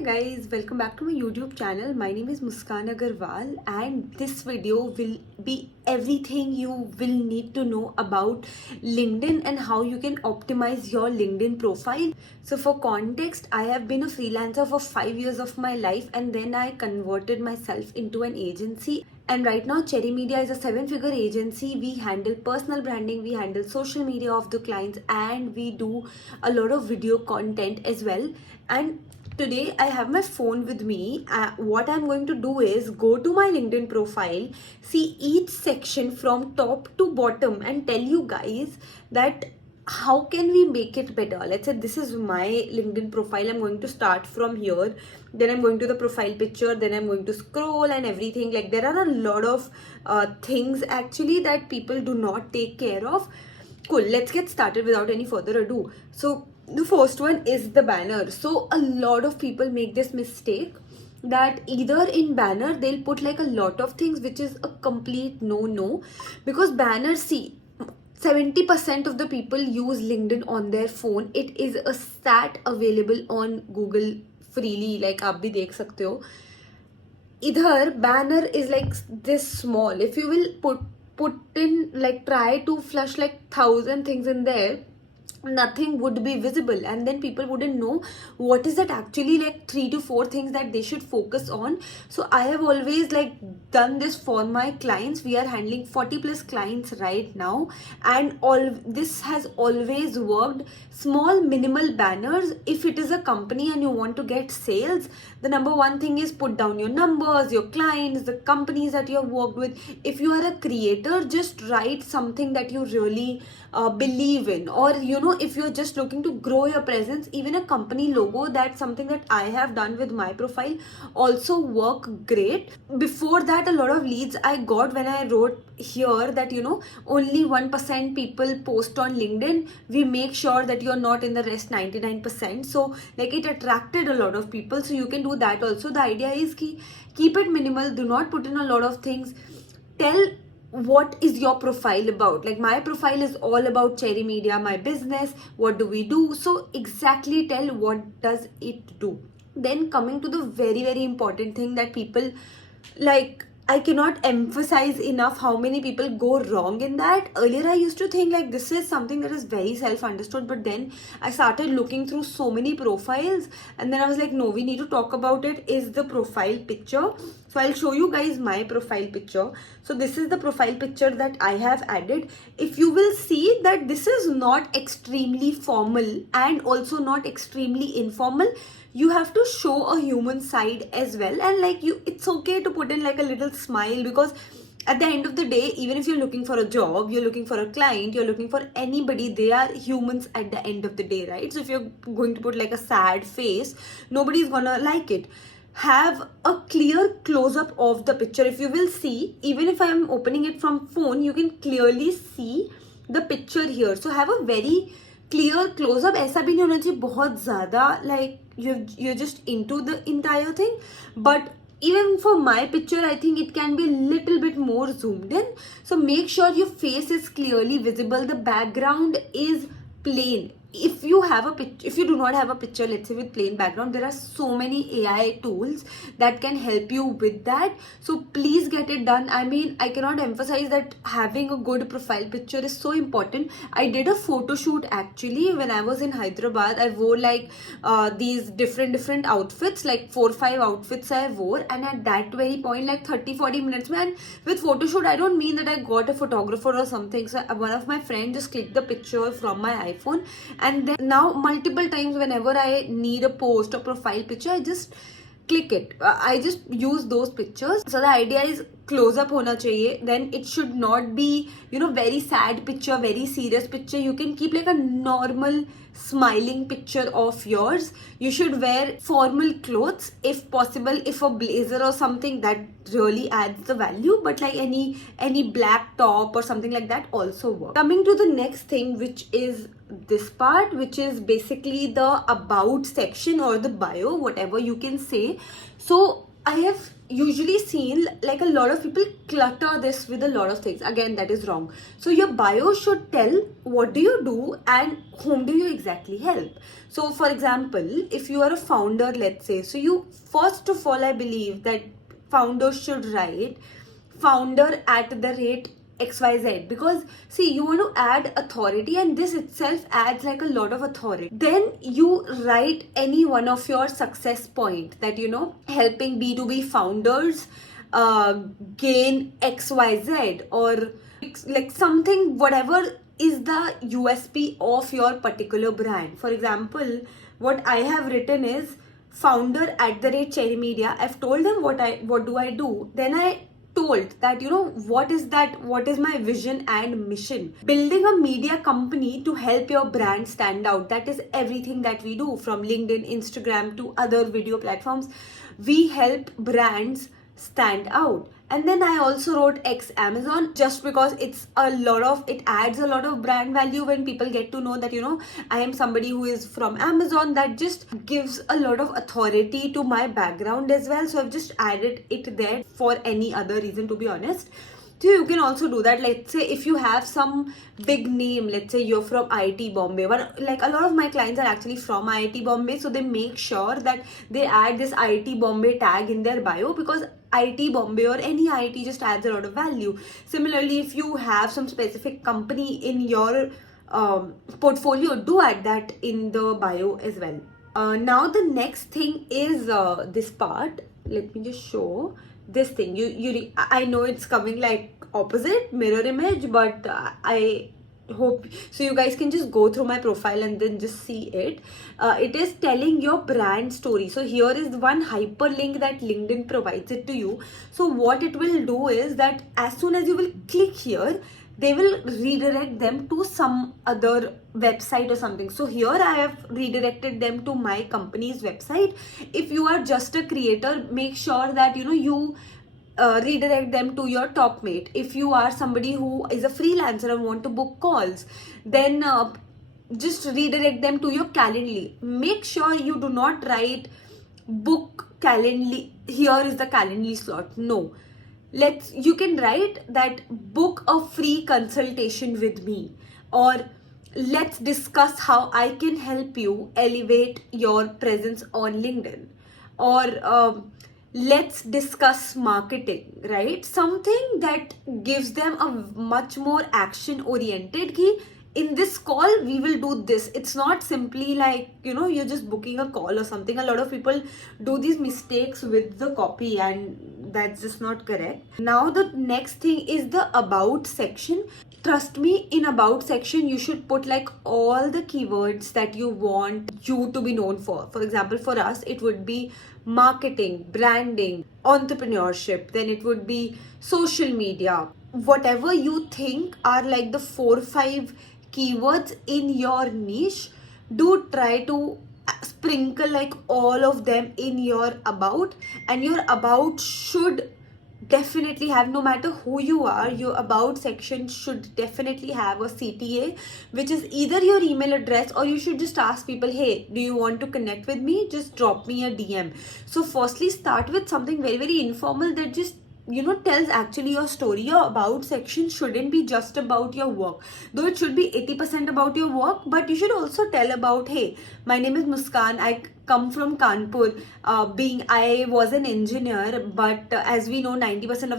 Hi guys, welcome back to my YouTube channel. My name is Muskan Agarwal and this video will be everything you will need to know about LinkedIn and how you can optimize your LinkedIn profile. So for context, I have been a freelancer for 5 years of my life and then I converted myself into an agency. And right now Cherry Media is a 7-figure agency. We handle personal branding, we handle social media of the clients, and we do a lot of video content as well. And today I have my phone with me. What I'm going to do is go to my LinkedIn profile, see each section from top to bottom and tell you guys that how can we make it better. Let's say this is my LinkedIn profile. I'm going to start from here, then I'm going to the profile picture, then I'm going to scroll and everything. Like there are a lot of things actually that people do not take care of. Cool, let's get started without any further ado. So the first one is the banner. So a lot of people make this mistake that either in banner they'll put like a lot of things, which is a complete no, because banner, see, 70% of the people use LinkedIn on their phone. It is a stat available on Google freely, like आप भी देख सकते हो. Either banner is like this small. If you will put in, like, try to flush like 1,000 things in there, nothing would be visible, and then people wouldn't know what is that actually, like 3 to 4 things that they should focus on. So I have always like done this for my clients. We are handling 40 plus clients right now, and all this has always worked. Small minimal banners. If it is a company and you want to get sales, the number one thing is put down your numbers, your clients, the companies that you have worked with. If you are a creator, just write something that you really believe in, or if you're just looking to grow your presence, even a company logo. That's something that I have done with my profile, also work great. Before that, a lot of leads I got when I wrote here that only 1% people post on LinkedIn. We make sure that you're not in the rest 99%. So like it attracted a lot of people. So you can do that also. The idea is keep it minimal, do not put in a lot of things. Tell what is your profile about. Like my profile is all about Cherry Media, my business, what do we do. So exactly tell what does it do. Then coming to the very, very important thing that people, like, I cannot emphasize enough how many people go wrong in that. Earlier I used to think like this is something that is very self-understood, but then I started looking through so many profiles and then I was like, no, we need to talk about it, is the profile picture. So I'll show you guys my profile picture. So this is the profile picture that I have added. If you will see that this is not extremely formal and also not extremely informal. You have to show a human side as well, and like it's okay to put in like a little smile, because at the end of the day, even if you're looking for a job, you're looking for a client, you're looking for anybody, they are humans at the end of the day, right? So if you're going to put like a sad face, nobody's gonna like it. Have a clear close-up of the picture. If you will see, even if I'm opening it from phone, you can clearly see the picture here. So have a very clear close-up. ऐसा भी नहीं होना चाहिए बहुत ज़्यादा like you're just into the entire thing. But even for my picture, I think it can be a little bit more zoomed in. So make sure your face is clearly visible. The background is plain. If you have a picture, if you do not have a picture, let's say with plain background, there are so many AI tools that can help you with that. So please get it done. I mean, I cannot emphasize that having a good profile picture is so important. I did a photo shoot actually when I was in Hyderabad. I wore like these different outfits, like 4 or 5 outfits I wore, and at that very point, like 30-40 minutes, man, with photo shoot, I don't mean that I got a photographer or something. So one of my friends just clicked the picture from my iPhone. And then now multiple times whenever I need a post or profile picture, I just click it. I just use those pictures. So the idea is close up hona chahiye. Then it should not be, very sad picture, very serious picture. You can keep like a normal smiling picture of yours. You should wear formal clothes if possible. If a blazer or something, that really adds the value, but like any black top or something like that also works. Coming to the next thing, which is this part, which is basically the about section or the bio, whatever you can say. So I have usually seen like a lot of people clutter this with a lot of things. Again, that is wrong. So your bio should tell what do you do and whom do you exactly help. So for example, if you are a founder, let's say, so you first of all, I believe that founders should write founder at the rate XYZ, because see, you want to add authority and this itself adds like a lot of authority. Then you write any one of your success point that helping B2B founders uh, gain XYZ, or like something, whatever is the USP of your particular brand. For example, what I have written is founder at the rate Cherry Media. I've told them what do I do. Then I told that what is my vision and mission. Building a media company to help your brand stand out. That is everything that we do, from LinkedIn, Instagram to other video platforms. We help brands stand out. And then I also wrote ex Amazon, just because it adds a lot of brand value when people get to know that I am somebody who is from Amazon. That just gives a lot of authority to my background as well. So I've just added it there for any other reason, to be honest. So you can also do that. Let's say if you have some big name, let's say you're from IIT Bombay. Like a lot of my clients are actually from IIT Bombay, so they make sure that they add this IIT Bombay tag in their bio, because IIT Bombay or any IIT just adds a lot of value. Similarly, if you have some specific company in your portfolio, do add that in the bio as well. Now the next thing is this part. Let me just show this thing. I know it's coming like opposite mirror image, but I hope so you guys can just go through my profile and then just see it. It is telling your brand story. So here is one hyperlink that LinkedIn provides it to you. So what it will do is that as soon as you will click here, they will redirect them to some other website or something. So here I have redirected them to my company's website. If you are just a creator, make sure that you redirect them to your top mate. If you are somebody who is a freelancer and want to book calls, then just redirect them to your Calendly. Make sure you do not write book Calendly, here is the Calendly slot. No, you can write that book a free consultation with me, or let's discuss how I can help you elevate your presence on LinkedIn, or let's discuss marketing, right? Something that gives them a much more action oriented ki in this call we will do this. It's not simply like you're just booking a call or something. A lot of people do these mistakes with the copy, and that's just not correct. Now the next thing is the about section. Trust me, in about section you should put like all the keywords that you want you to be known for. For example, for us it would be marketing, branding, entrepreneurship, then it would be social media. Whatever you think are like the 4-5 keywords in your niche, do try to sprinkle like all of them in your about. And your about should definitely have, no matter who you are, your about section should definitely have a CTA, which is either your email address, or you should just ask people, hey, do you want to connect with me? Just drop me a DM. So firstly, start with something very, very informal that just tells actually your story. Your about section shouldn't be just about your work, though it should be 80% about your work, but you should also tell about, hey, my name is Muskan, I come from Kanpur, I was an engineer, but as we know, 90%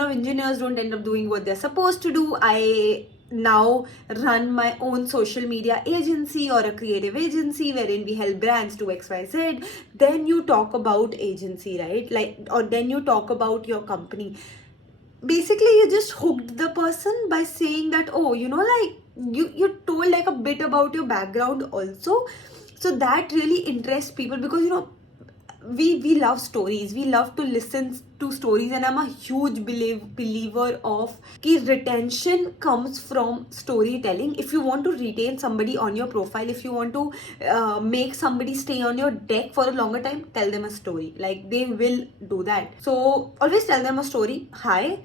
of engineers don't end up doing what they're supposed to do. I now run my own social media agency or a creative agency wherein we help brands do XYZ. Then you talk about agency, right? Or then you talk about your company. Basically, you just hooked the person by saying that, oh, you told like a bit about your background also. So that really interests people, because we love stories. We love to listen to stories, and I'm a huge believer of retention comes from storytelling. If you want to retain somebody on your profile, if you want to make somebody stay on your deck for a longer time, tell them a story. Like, they will do that. So always tell them a story. Hi,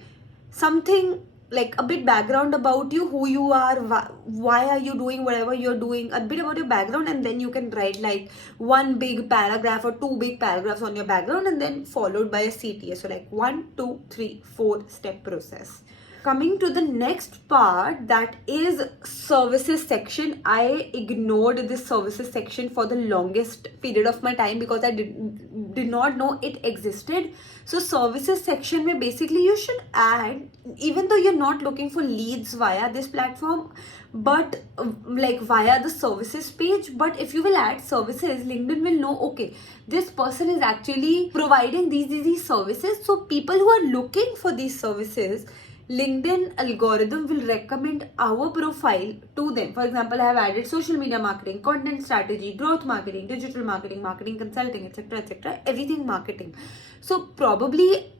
something like a bit background about you, who you are, why are you doing whatever you're doing, a bit about your background, and then you can write like one big paragraph or two big paragraphs on your background, and then followed by a CTA. So like 1, 2, 3, 4 step process. Coming to the next part, that is services section. I ignored this services section for the longest period of my time because I did not know it existed. So services section mein basically you should add, even though you're not looking for leads via this platform, but like via the services page, but if you will add services, LinkedIn will know, okay, this person is actually providing these services. So people who are looking for these services, LinkedIn algorithm will recommend our profile to them. For example, I have added social media marketing, content strategy, growth marketing, digital marketing, marketing consulting, etc., everything marketing. So probably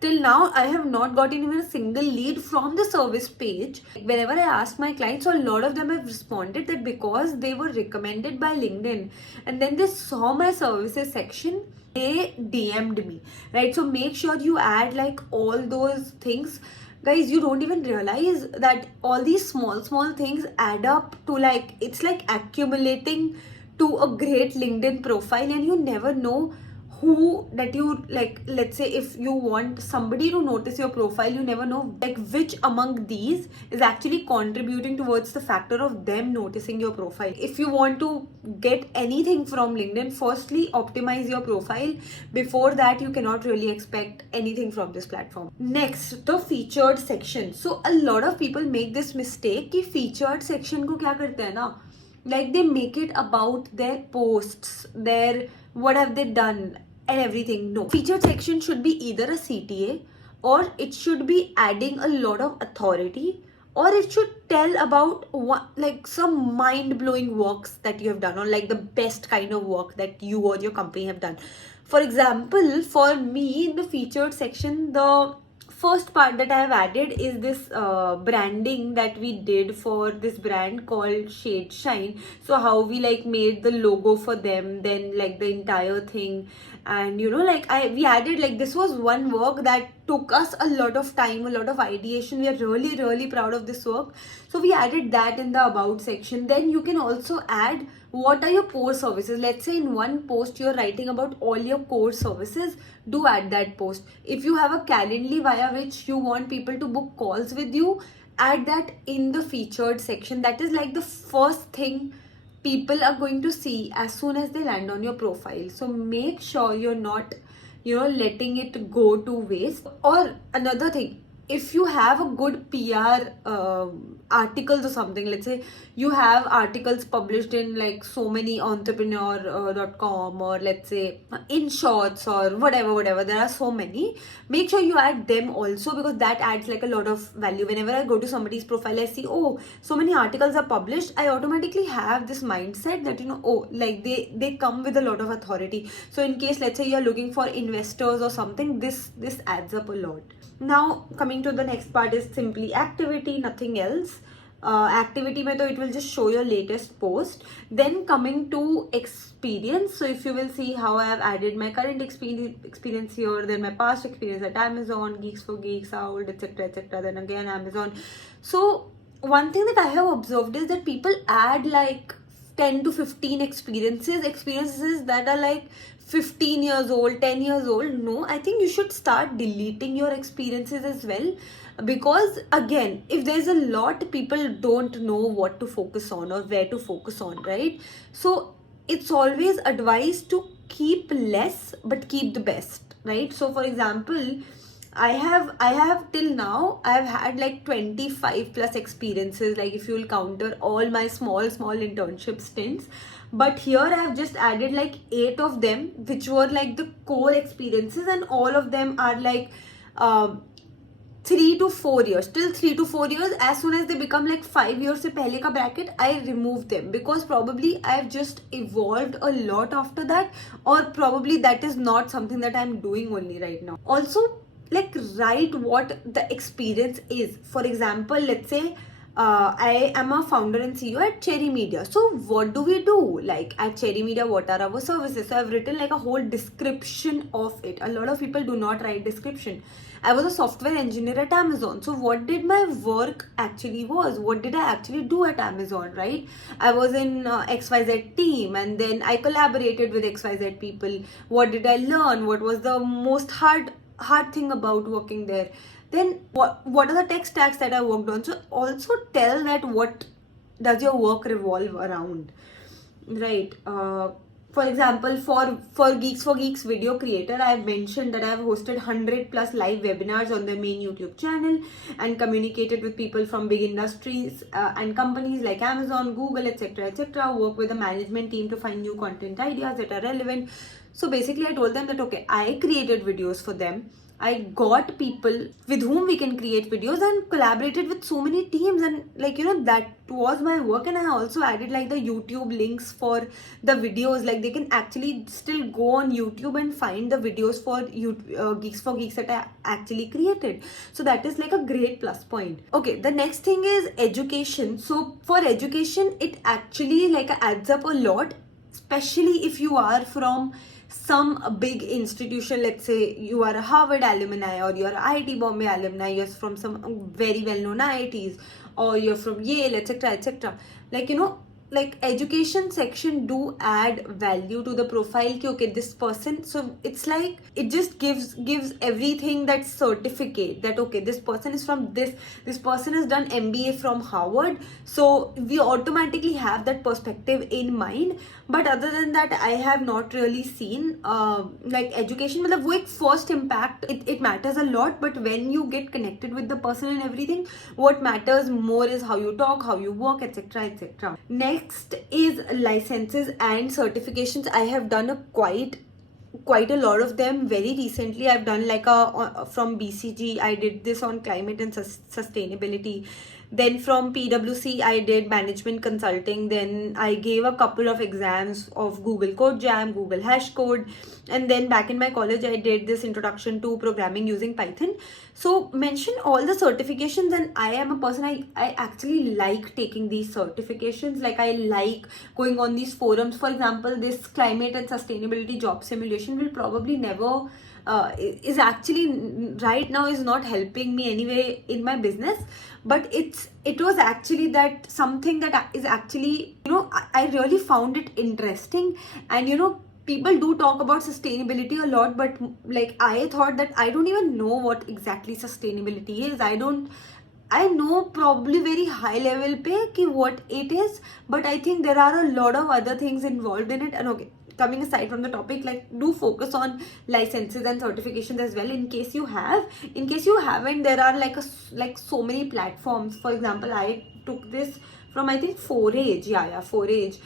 till now I have not gotten even a single lead from the service page. Whenever I asked my clients, so a lot of them have responded that because they were recommended by LinkedIn and then they saw my services section, they DM'd me, right? So make sure you add like all those things. Guys, you don't even realize that all these small things add up to like, it's like accumulating to a great LinkedIn profile, and you never know who that you like. Let's say if you want somebody to notice your profile, you never know like which among these is actually contributing towards the factor of them noticing your profile. If you want to get anything from LinkedIn, firstly optimize your profile. Before that, you cannot really expect anything from this platform. Next, the featured section. So a lot of people make this mistake कि featured section को क्या करते हैं ना, like they make it about their posts, their what have they done and everything. No, featured section should be either a CTA, or it should be adding a lot of authority, or it should tell about what, like some mind-blowing works that you have done, or like the best kind of work that you or your company have done. For example, for me in the featured section, the first part that I have added is this branding that we did for this brand called Shade Shine. So how we like made the logo for them, then like the entire thing, and you know, like we added, like this was one work that took us a lot of time, a lot of ideation. We are really proud of this work. So we added that in the about section. Then you can also add what are your core services. Let's say in one post you're writing about all your core services, do add that post. If you have a Calendly via which you want people to book calls with you, add that in the featured section. That is like the first thing people are going to see as soon as they land on your profile. So make sure you're not, you know, letting it go to waste. Or another thing, if you have a good PR articles or something, let's say you have articles published in like so many entrepreneur.com, or let's say in shorts or whatever, there are so many, make sure you add them also, because that adds like a lot of value. Whenever I go to somebody's profile, I see, oh, so many articles are published, I automatically have this mindset that, you know, oh, like they come with a lot of authority. So in case, let's say you're looking for investors or something, this adds up a lot. Now coming to the next part is simply activity, nothing else. Activity mein it will just show your latest post. Then coming to experience, so if you will see how I have added my current experience here, then my past experience at Amazon, Geeks for Geeks Out, etc., then again Amazon. So one thing that I have observed is that people add like 10 to 15 experiences that are like 15 years old, 10 years old. No, I think you should start deleting your experiences as well, because again, if there's a lot, people don't know what to focus on or where to focus on, right? So it's always advised to keep less but keep the best, right? So for example, I have till now I've had like 25 plus experiences, like if you will counter all my small internship stints. But here I have just added like 8 of them, which were like the core experiences, and all of them are like 3 to 4 years, till 3 to 4 years. As soon as they become like 5 years se pehle ka bracket, I remove them, because probably I've just evolved a lot after that, or probably that is not something that I'm doing only right now. Also, like write what the experience is. For example, let's say I am a founder and CEO at Cherry Media. So what do we do? Like at Cherry Media, what are our services? So I've written like a whole description of it. A lot of people do not write description. I was a software engineer at Amazon. So what did my work actually was? What did I actually do at Amazon, right? I was in XYZ team, and then I collaborated with XYZ people. What did I learn? What was the most hard thing about working there? Then what are the tech stacks that I worked on? So also tell that what does your work revolve around, right? For example, for Geeks video creator, I have mentioned that I have hosted 100 plus live webinars on the main YouTube channel and communicated with people from big industries and companies like Amazon, Google, etc., etc. Work with the management team to find new content ideas that are relevant. So basically, I told them that okay, I created videos for them. I got people with whom we can create videos and collaborated with so many teams, and like that was my work. And I also added like the YouTube links for the videos, like they can actually still go on YouTube and find the videos for Geeks that I actually created. So that is like a great plus point. Okay, the next thing is education. So for education, it actually like adds up a lot, especially if you are from some big institution. Let's say you are a Harvard alumni, or you're IIT Bombay alumni, you're from some very well-known IITs, or you're from Yale, etc., etc. Like like education section do add value to the profile ki, okay, this person. So it's like it just gives everything that certificate that okay, this person is from this person has done MBA from Harvard. So we automatically have that perspective in mind. But other than that, I have not really seen like education, मतलब वो एक first impact, it matters a lot. But when you get connected with the person and everything, what matters more is how you talk, how you work, etc., etc. Next is licenses and certifications. I have done quite a lot of them very recently. I've done like from BCG, I did this on climate and sustainability. Then from PwC, I did management consulting. Then I gave a couple of exams of Google Code Jam, Google Hash Code. And then back in my college, I did this introduction to programming using Python. So mention all the certifications, and I am a person, I actually like taking these certifications. Like I like going on these forums. For example, this climate and sustainability job simulation will probably never is actually right now is not helping me anyway in my business, but it was actually that something that is actually I really found it interesting. And people do talk about sustainability a lot, but like I thought that I don't even know what exactly sustainability is. I know probably very high level pe ki what it is, but I think there are a lot of other things involved in it. And okay, coming aside from the topic, like do focus on licenses and certifications as well in case you have. In case you haven't, there are like so many platforms. For example, I took this from I think 4Age. Yeah, 4Age.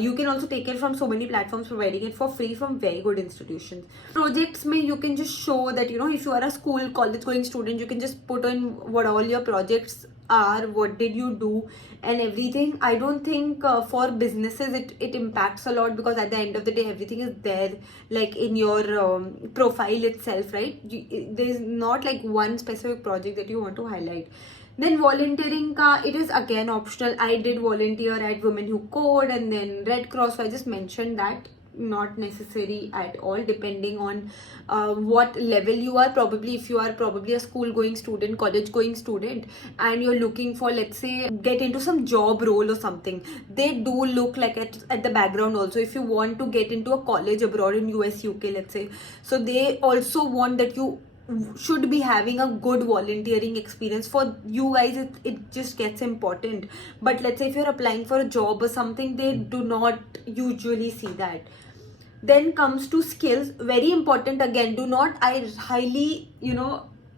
You can also take it from so many platforms providing it for free from very good institutions. Projects may you can just show that if you are a school college going student, you can just put on what all your projects are, what did you do and everything. I don't think for businesses it impacts a lot, because at the end of the day everything is there like in your profile itself, right? There's not like one specific project that you want to highlight. Then volunteering it is again optional. I did volunteer at Women Who Code and then Red Cross, so I just mentioned that. Not necessary at all, depending on what level you are. Probably if you are probably a school going student, college going student, and you're looking for, let's say, get into some job role or something, they do look like at the background also. If you want to get into a college abroad in US, UK, let's say, so they also want that you should be having a good volunteering experience. For you guys it just gets important, but let's say if you're applying for a job or something, they do not usually see that. Then comes to skills, very important again. Do not, I highly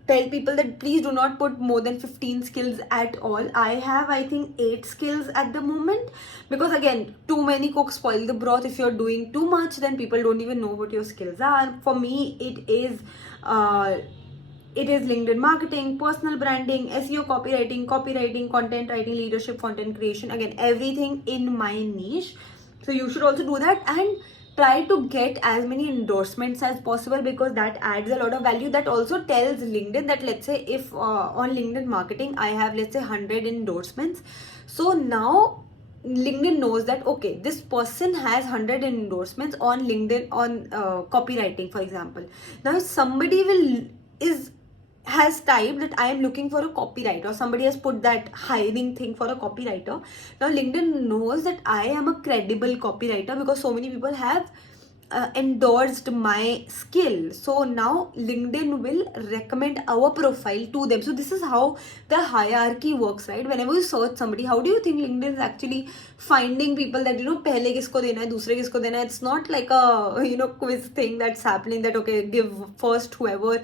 tell people that please do not put more than 15 skills at all. I have I think 8 skills at the moment, because again, too many cooks spoil the broth. If you're doing too much, then people don't even know what your skills are. For me, it is LinkedIn marketing, personal branding, SEO, copywriting, content writing, leadership, content creation, again everything in my niche. So you should also do that. And try to get as many endorsements as possible, because that adds a lot of value. That also tells LinkedIn that, let's say if on LinkedIn marketing I have, let's say, 100 endorsements, so now LinkedIn knows that, okay, this person has 100 endorsements on LinkedIn on copywriting, for example. Now somebody has typed that I am looking for a copywriter, somebody has put that hiring thing for a copywriter. Now LinkedIn knows that I am a credible copywriter because so many people have endorsed my skill. So now LinkedIn will recommend our profile to them. So this is how the hierarchy works, right? Whenever you search somebody, how do you think LinkedIn is actually finding people that, pehle kisko dena hai, dusre kisko dena hai? It's not like a quiz thing that's happening that, okay, give first whoever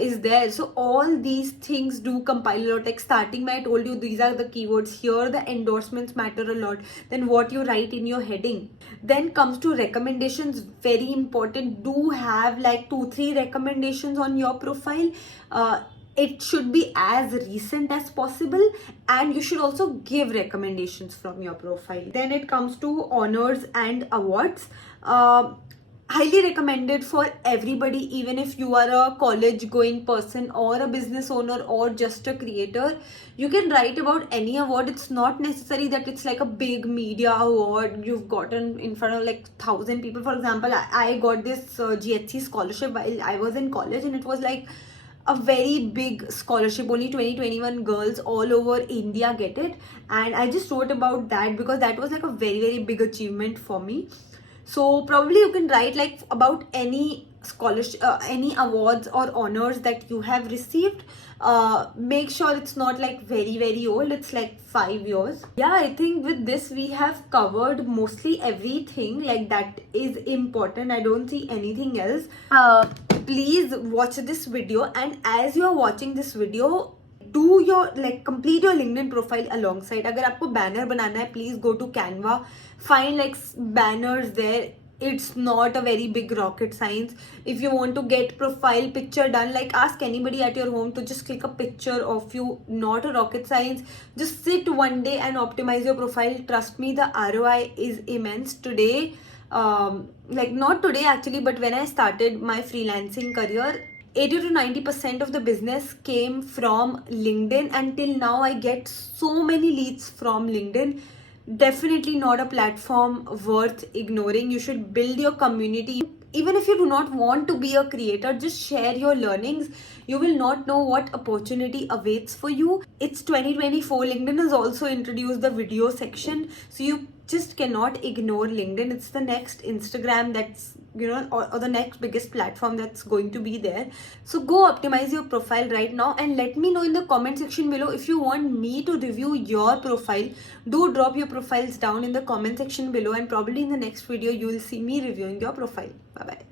is there. So all these things do compile a lot. Like starting I told you these are the keywords. Here the endorsements matter a lot. Then what you write in your heading. Then comes to recommendations, very important. Do have like 2-3 recommendations on your profile. It should be as recent as possible, and you should also give recommendations from your profile. Then it comes to honors and awards. Highly recommended for everybody, even if you are a college going person or a business owner or just a creator. You can write about any award. It's not necessary that it's like a big media award you've gotten in front of like 1,000 people. For example, I got this GHC scholarship while I was in college, and it was like a very big scholarship. Only 20-21 girls all over India get it, and I just wrote about that because that was like a very, very big achievement for me. So probably you can write like about any scholarship, any awards or honors that you have received. Make sure it's not like very, very old. It's like 5 years. Yeah, I think with this we have covered mostly everything like that is important. I don't see anything else. Please watch this video, and as you are watching this video, do your complete your LinkedIn profile alongside. अगर आपको banner बनाना है, please go to Canva, find like banners there. It's not a very big rocket science. If you want to get profile picture done, like ask anybody at your home to just click a picture of you. Not a rocket science. Just sit one day and optimize your profile. Trust me, the ROI is immense. Today, not today actually, but when I started my freelancing career, 80 to 90% of the business came from LinkedIn. Until now, I get so many leads from LinkedIn. Definitely not a platform worth ignoring. You should build your community. Even if you do not want to be a creator, just share your learnings. You will not know what opportunity awaits for you. It's 2024. LinkedIn has also introduced the video section. So you just cannot ignore LinkedIn. It's the next Instagram that's, or the next biggest platform that's going to be there. So go optimize your profile right now, and let me know in the comment section below if you want me to review your profile. Do drop your profiles down in the comment section below, and probably in the next video you will see me reviewing your profile. Bye bye.